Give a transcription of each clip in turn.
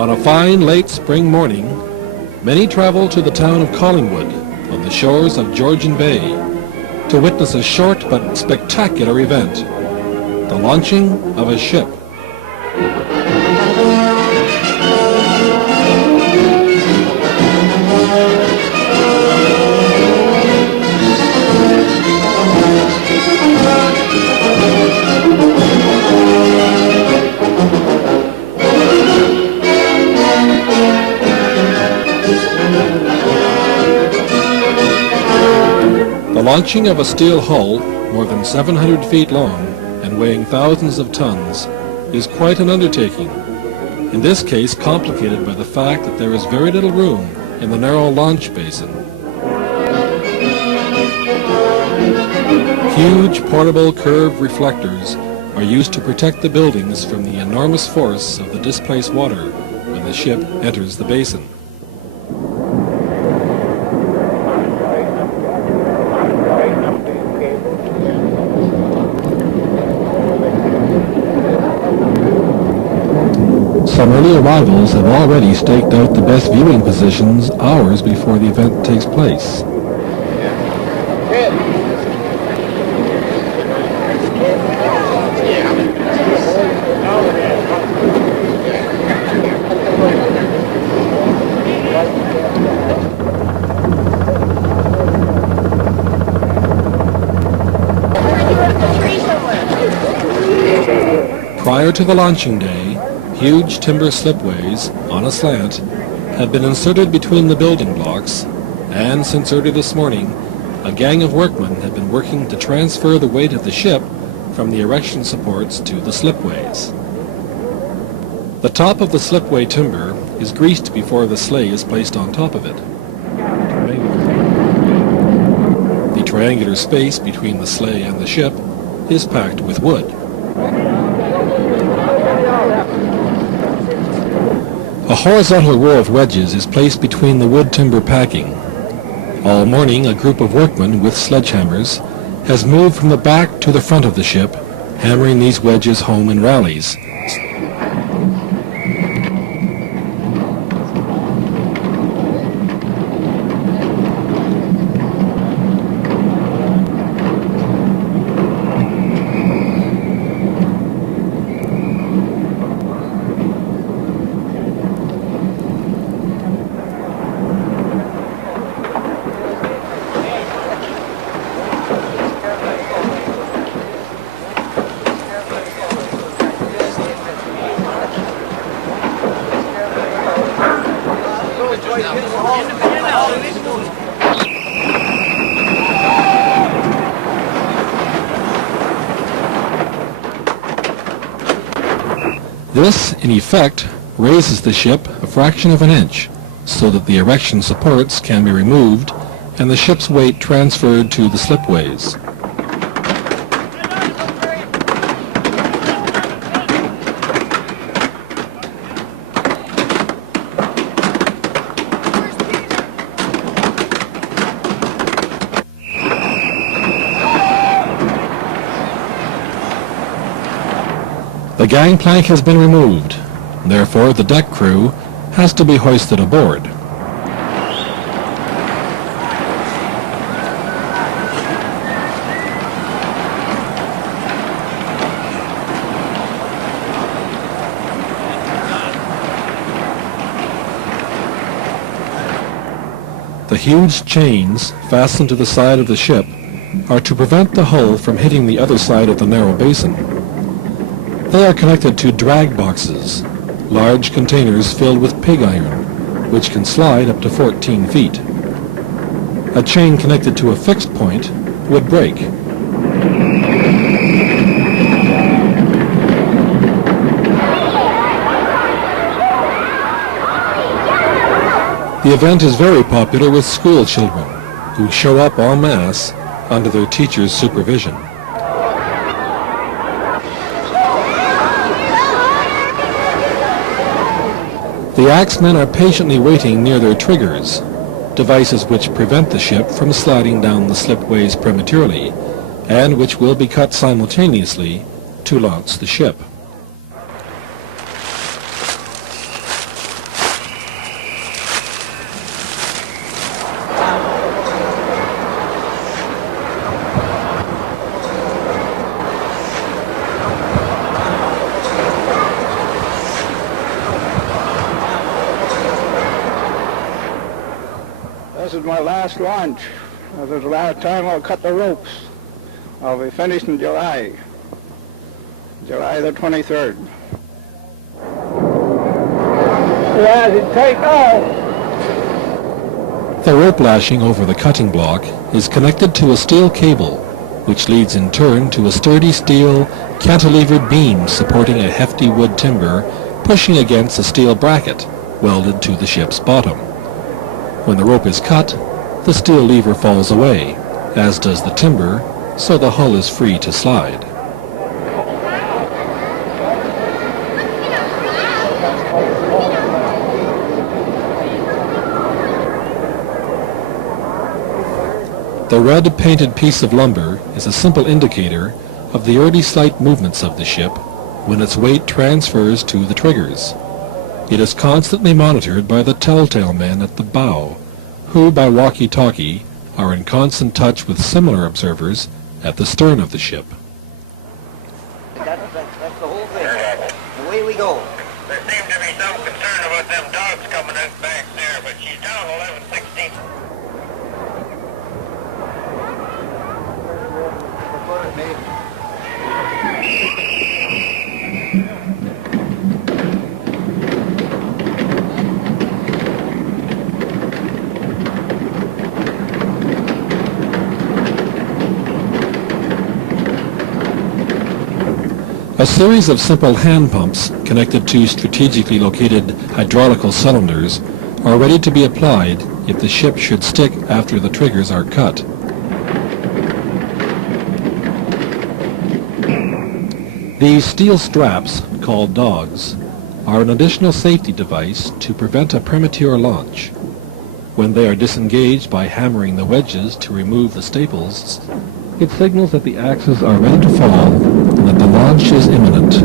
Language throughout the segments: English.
On a fine late spring morning, many travel to the town of Collingwood on the shores of Georgian Bay to witness a short but spectacular event, the launching of a ship. The launching of a steel hull, more than 700 feet long and weighing thousands of tons, is quite an undertaking, in this case complicated by the fact that there is very little room in the narrow launch basin. Huge portable curved reflectors are used to protect the buildings from the enormous force of the displaced water when the ship enters the basin. Some early arrivals have already staked out the best viewing positions hours before the event takes place. Prior to the launching day, huge timber slipways, on a slant, have been inserted between the building blocks, and since early this morning, a gang of workmen have been working to transfer the weight of the ship from the erection supports to the slipways. The top of the slipway timber is greased before the sleigh is placed on top of it. The triangular space between the sleigh and the ship is packed with wood. A horizontal row of wedges is placed between the wood timber packing. All morning, a group of workmen with sledgehammers has moved from the back to the front of the ship, hammering these wedges home in rallies. This, in effect, raises the ship a fraction of an inch so that the erection supports can be removed and the ship's weight transferred to the slipways. The gangplank has been removed, therefore the deck crew has to be hoisted aboard. The huge chains fastened to the side of the ship are to prevent the hull from hitting the other side of the narrow basin. They are connected to drag boxes, large containers filled with pig iron, which can slide up to 14 feet. A chain connected to a fixed point would break. The event is very popular with school children, who show up en masse under their teachers' supervision. The axemen are patiently waiting near their triggers, devices which prevent the ship from sliding down the slipways prematurely, and which will be cut simultaneously to launch the ship. our last launch. This is the last time I'll cut the ropes. I'll be finished in July the 23rd. Yes, it take off. The rope lashing over the cutting block is connected to a steel cable, which leads in turn to a sturdy steel cantilevered beam supporting a hefty wood timber pushing against a steel bracket welded to the ship's bottom. When the rope is cut, the steel lever falls away, as does the timber, so the hull is free to slide. The red painted piece of lumber is a simple indicator of the early slight movements of the ship when its weight transfers to the triggers. It is constantly monitored by the telltale men at the bow, who by walkie-talkie are in constant touch with similar observers at the stern of the ship. That's the whole thing. Away we go. There seems to be some concern about them dogs coming out back there, but she's down 11/16. A series of simple hand pumps connected to strategically located hydraulical cylinders are ready to be applied if the ship should stick after the triggers are cut. These steel straps, called dogs, are an additional safety device to prevent a premature launch. When they are disengaged by hammering the wedges to remove the staples, it signals that the axes are ready to fall and that the launch is imminent.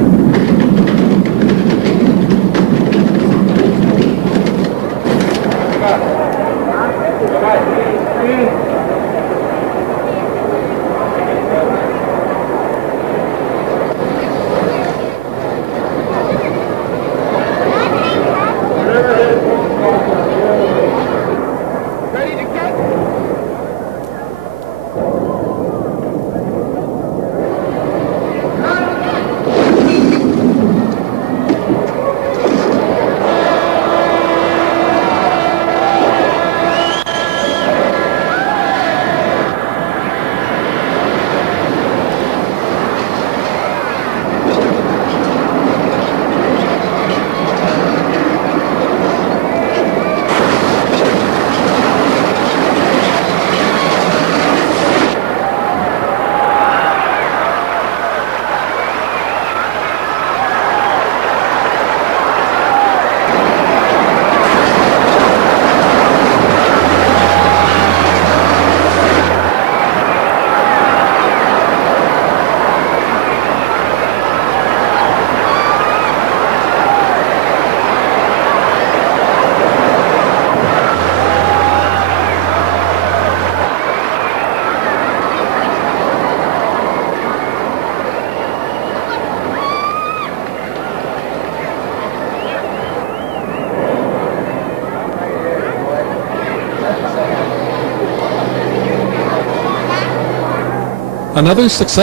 Another success